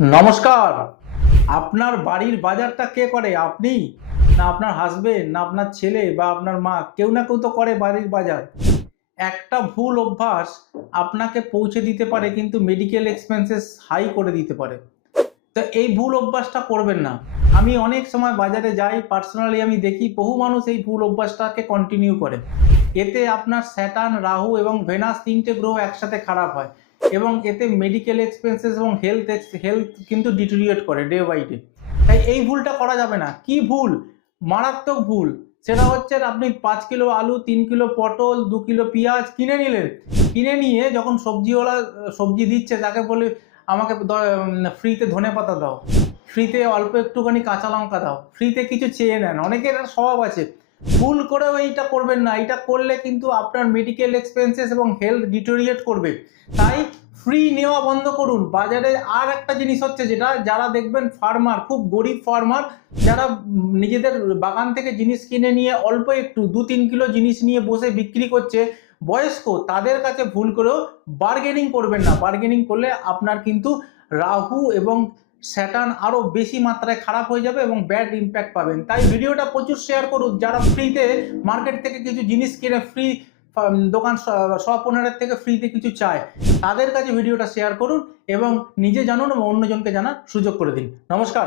নমস্কার। আপনার বাড়ির বাজারটা কে করে? আপনি, না আপনার হাসবেন্ড, না আপনার ছেলে বা আপনার মা? কেউ না কেউ তো করে বাড়ির বাজার। একটা ভুল অভ্যাস আপনাকে পৌঁছে দিতে পারে, কিন্তু মেডিকেল এক্সপেন্সেস হাই করে দিতে পারে। তো এই ভুল অভ্যাসটা করবেন না। আমি অনেক সময় বাজারে যাই, পার্সোনালি আমি দেখি বহু মানুষ এই ভুল অভ্যাসটাকে কন্টিনিউ করে। এতে আপনার স্যাটার্ন, রাহু এবং ভেনাস ৩টে গ্রহ একসাথে খারাপ হয় এবং এতে মেডিকেল এক্সপেন্সেস এবং হেলথ কিন্তু ডিটেরিয়েট করে ডে বাই ডে। তাই এই ভুলটা করা যাবে না। কি ভুল? মারাত্মক ভুল। সেটা হচ্ছে আপনি ৫ কিলো আলু, ৩ কিলো পটল, ২ কিলো পেঁয়াজ কিনে নিলেন। কিনে নিয়ে যখন সবজিওয়ালা সবজি দিচ্ছে তাকে বলে আমাকে ফ্রিতে ধনেপাতা দাও, ফ্রিতে অল্প একটুখানি কাঁচা লঙ্কা দাও, ফ্রিতে কিছু চেয়ে নেন। অনেকের একটা স্বভাব আছে। ভুল করেও এইটা করবেন না। এটা করলে কিন্তু আপনার মেডিকেল এক্সপেন্সেস এবং হেলথ ডিটোরিয়েট করবে। তাই ফ্রি নেওয়া বন্ধ করুন। বাজারে আর একটা জিনিস হচ্ছে, যেটা যারা দেখবেন ফার্মার, খুব গরিব ফার্মার, যারা নিজেদের বাগান থেকে জিনিস কিনে নিয়ে অল্প একটু ২-৩ কিলো জিনিস নিয়ে বসে বিক্রি করছে, বয়স্ক, তাদের কাছে ভুল করেও বার্গেনিং করবেন না। বার্গেনিং করলে আপনার কিন্তু রাহু এবং স্যাটার্ন আরো বেশি মাত্রায় খারাপ হয়ে যাবে এবং ব্যাড ইম্প্যাক্ট পাবেন। তাই ভিডিওটা প্রচুর শেয়ার করুন। যারা ফ্রিতে মার্কেট থেকে কিছু জিনিস কিনে ফ্রি, দোকান শপ ওনারের থেকে ফ্রিতে কিছু চায়, তাদের কাছে ভিডিওটা শেয়ার করুন এবং নিজে জানুন এবং অন্যজনকে জানার সুযোগ করে দিন। নমস্কার।